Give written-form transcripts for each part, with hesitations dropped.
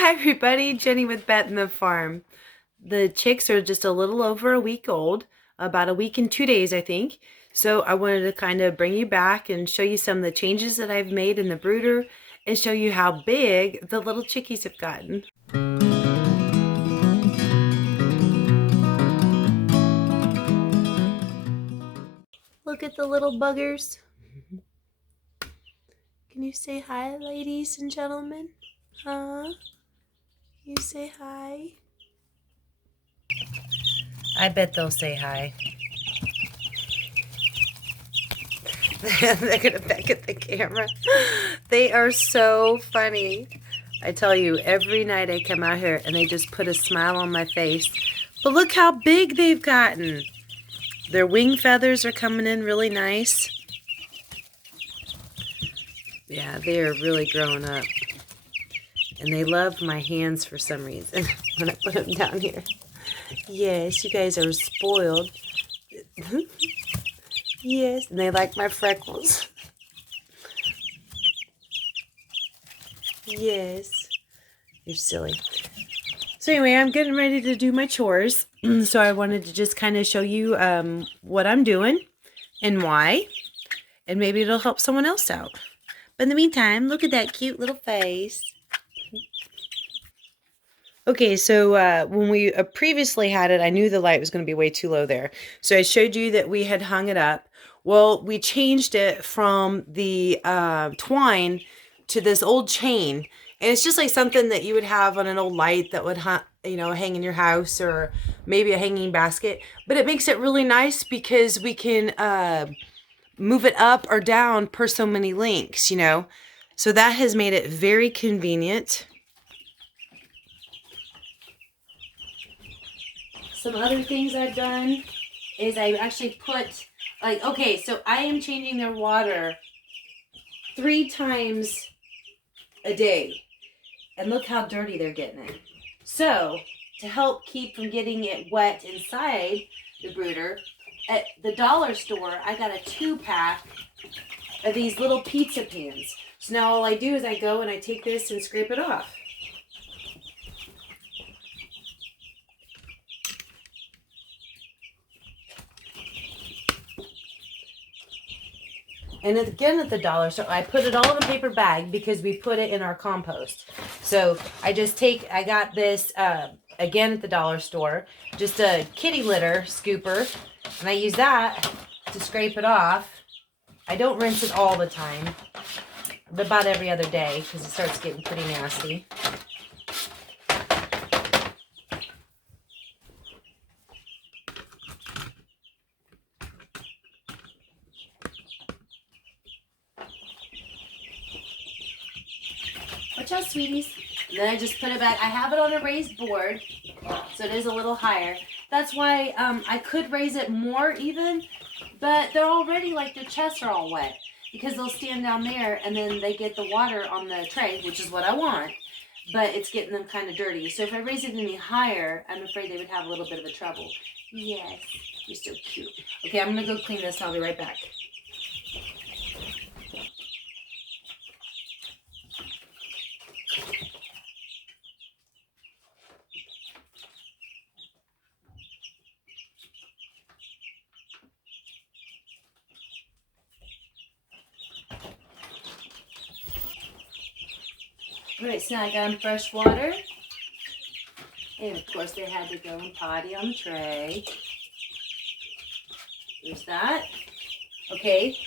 Hi everybody, Jenny with Bet in the Farm. The chicks are just a little over a week old, about a week and 2 days, I think. So I wanted to kind of bring you back and show you some of the changes that I've made in the brooder and show you how big the little chickies have gotten. Look at the little buggers. Can you say hi, ladies and gentlemen? Huh? You say hi? I bet they'll say hi. They're gonna back at the camera. They are so funny. I tell you, every night I come out here and they just put a smile on my face. But look how big they've gotten. Their wing feathers are coming in really nice. Yeah, they are really growing up. And they love my hands for some reason when I put them down here. Yes, you guys are spoiled. Yes, and they like my freckles. Yes, you're silly. So anyway, I'm getting ready to do my chores. So I wanted to just kind of show you what I'm doing and why. And maybe it'll help someone else out. But in the meantime, look at that cute little face. Okay, so when we previously had it, I knew the light was going to be way too low there. So I showed you that we had hung it up. Well, we changed it from the twine to this old chain. And it's just like something that you would have on an old light that would, hang in your house, or maybe a hanging basket. But it makes it really nice because we can move it up or down per so many links, So that has made it very convenient. Some other things I've done is I actually put, so I am changing their water 3 times a day. And look how dirty they're getting it. So, to help keep from getting it wet inside the brooder, at the dollar store, I got a 2-pack of these little pizza pans. So now all I do is I go and I take this and scrape it off. And again at the dollar store, I put it all in a paper bag because we put it in our compost. So I got this, again at the dollar store, just a kitty litter scooper. And I use that to scrape it off. I don't rinse it all the time, but about every other day because it starts getting pretty nasty. Watch out, sweeties. And then I just put it back. I have it on a raised board, so it is a little higher. That's why I could raise it more even, but they're already, their chests are all wet because they'll stand down there and then they get the water on the tray, which is what I want, but it's getting them kind of dirty. So if I raise it any higher, I'm afraid they would have a little bit of a trouble. Yes, you're so cute. Okay, I'm going to go clean this. I'll be right back. Alright, so now I got them fresh water. And of course they had to go and potty on the tray. There's that. Okay.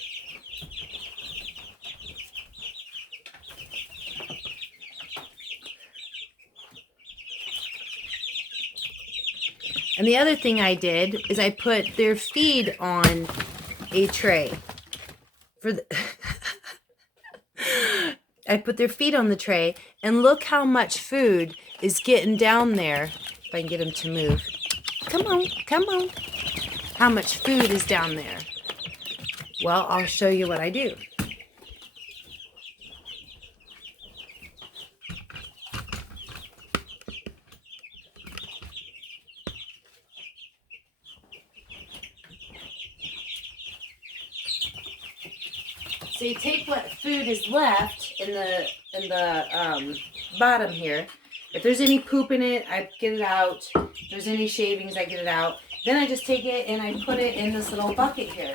And the other thing I did is I put their feed on a tray. I put their feet on the tray, and look how much food is getting down there. If I can get them to move. Come on, come on. How much food is down there? Well, I'll show you what I do. So you take what food is left in the bottom here, If there's any poop in it, I get it out. If there's any shavings, I get it out. Then I just take it and I put it in this little bucket here.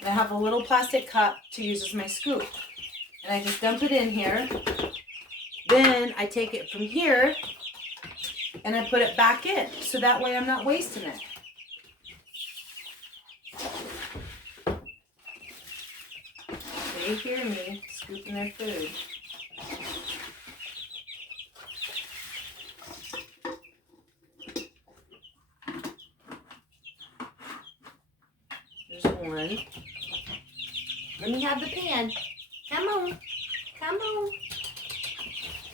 And I have a little plastic cup to use as my scoop. And I just dump it in here. Then I take it from here and I put it back in. So that way I'm not wasting it. They hear me scooping their food. There's one. Let me have the pan. Come on. Come on.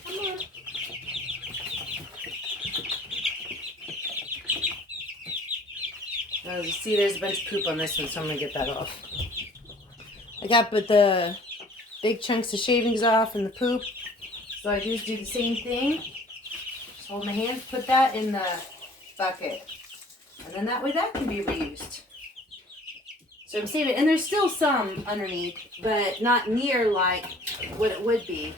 Come on. Oh, you see there's a bunch of poop on this one, so I'm going to get that off. I got but the big chunks of shavings off and the poop. So I just do the same thing. Just hold my hands, put that in the bucket. And then that way that can be reused. So I'm saving, and there's still some underneath, but not near like what it would be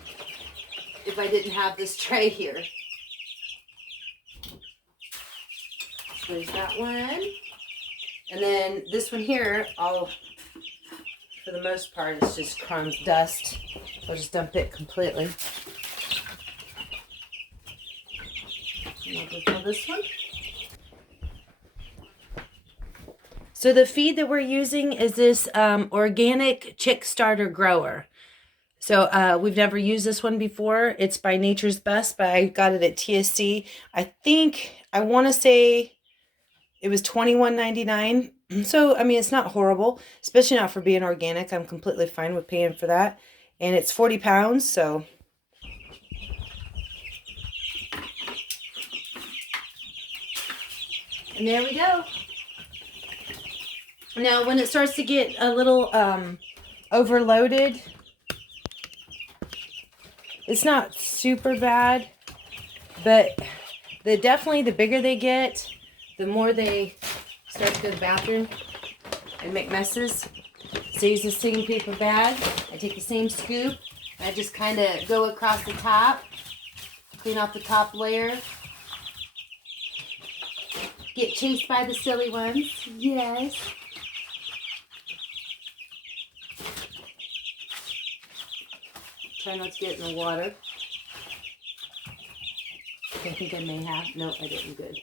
if I didn't have this tray here. So there's that one. And then this one here, for the most part, it's just crumbs, dust. I'll just dump it completely. And I'll go for this one. So the feed that we're using is this organic chick starter grower. So we've never used this one before. It's by Nature's Best, but I got it at TSC. I want to say it was $21.99. So, I mean, it's not horrible, especially not for being organic. I'm completely fine with paying for that. And it's 40 pounds, so. And there we go. Now, when it starts to get a little overloaded, it's not super bad, but definitely the bigger they get, the more they start to go to the bathroom and make messes. So I use the same paper bag. I take the same scoop. And I just kind of go across the top, clean off the top layer. Get chased by the silly ones. Yes. Try not to get in the water. I think I may have. No, I didn't. Good.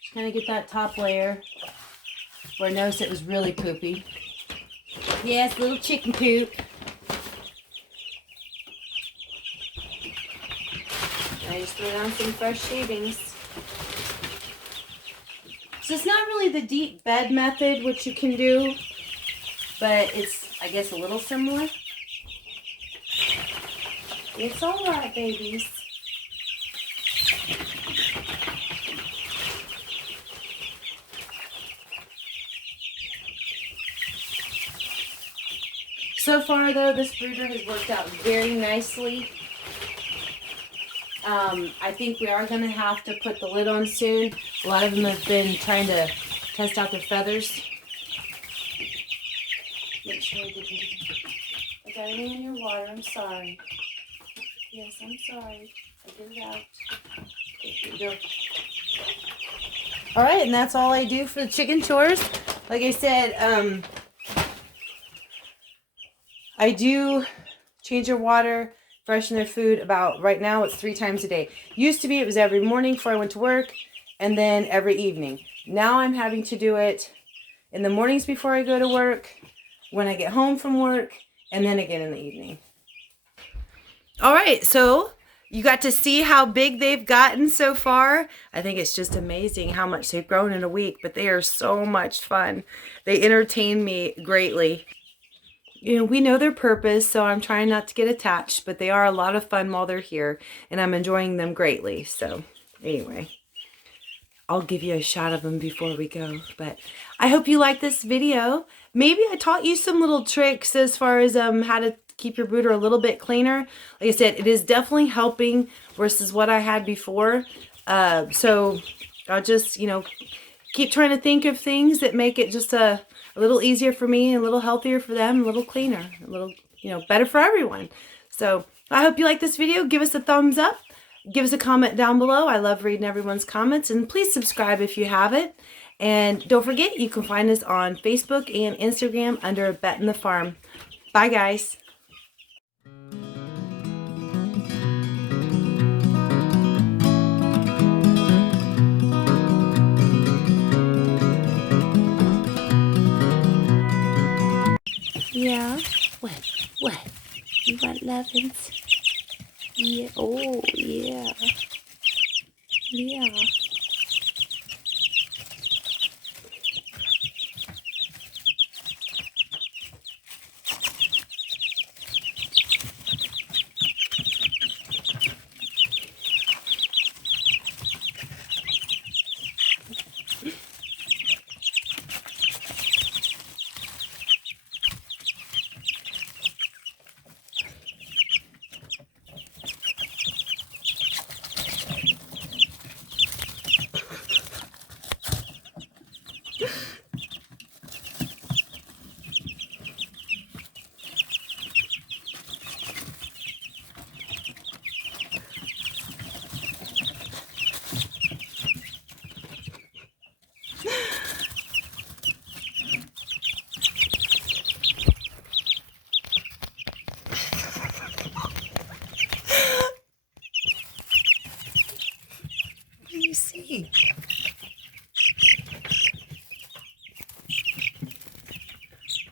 Just kind of get that top layer where I noticed it was really poopy. Yes, little chicken poop. I just throw down some fresh shavings. So it's not really the deep bed method, which you can do, but it's, I guess, a little similar. It's all right, babies. So far, though, this brooder has worked out very nicely. I think we are going to have to put the lid on soon. A lot of them have been trying to test out their feathers. Make sure I didn't. I got any in your water. I'm sorry. Yes, I'm sorry. I did it out. Here you go. All right, and that's all I do for the chicken chores. Like I said, I do change their water, freshen their food about, right now it's 3 times a day. Used to be it was every morning before I went to work, and then every evening. Now I'm having to do it in the mornings before I go to work, when I get home from work, and then again in the evening. All right, so you got to see how big they've gotten so far. I think it's just amazing how much they've grown in a week, but they are so much fun. They entertain me greatly. You know, we know their purpose, so I'm trying not to get attached, but they are a lot of fun while they're here, and I'm enjoying them greatly. So anyway, I'll give you a shot of them before we go, but I hope you like this video. Maybe I taught you some little tricks as far as how to keep your brooder a little bit cleaner. Like I said, it is definitely helping versus what I had before. So I'll just, you know, keep trying to think of things that make it just a little easier for me, a little healthier for them, a little cleaner, a little, you know, better for everyone. So I hope you like this video. Give us a thumbs up. Give us a comment down below. I love reading everyone's comments. And please subscribe if you haven't. And don't forget, you can find us on Facebook and Instagram under Bet in the Farm. Bye, guys. Yeah. What? What? You want lovin's? Yeah. Oh, yeah. Yeah.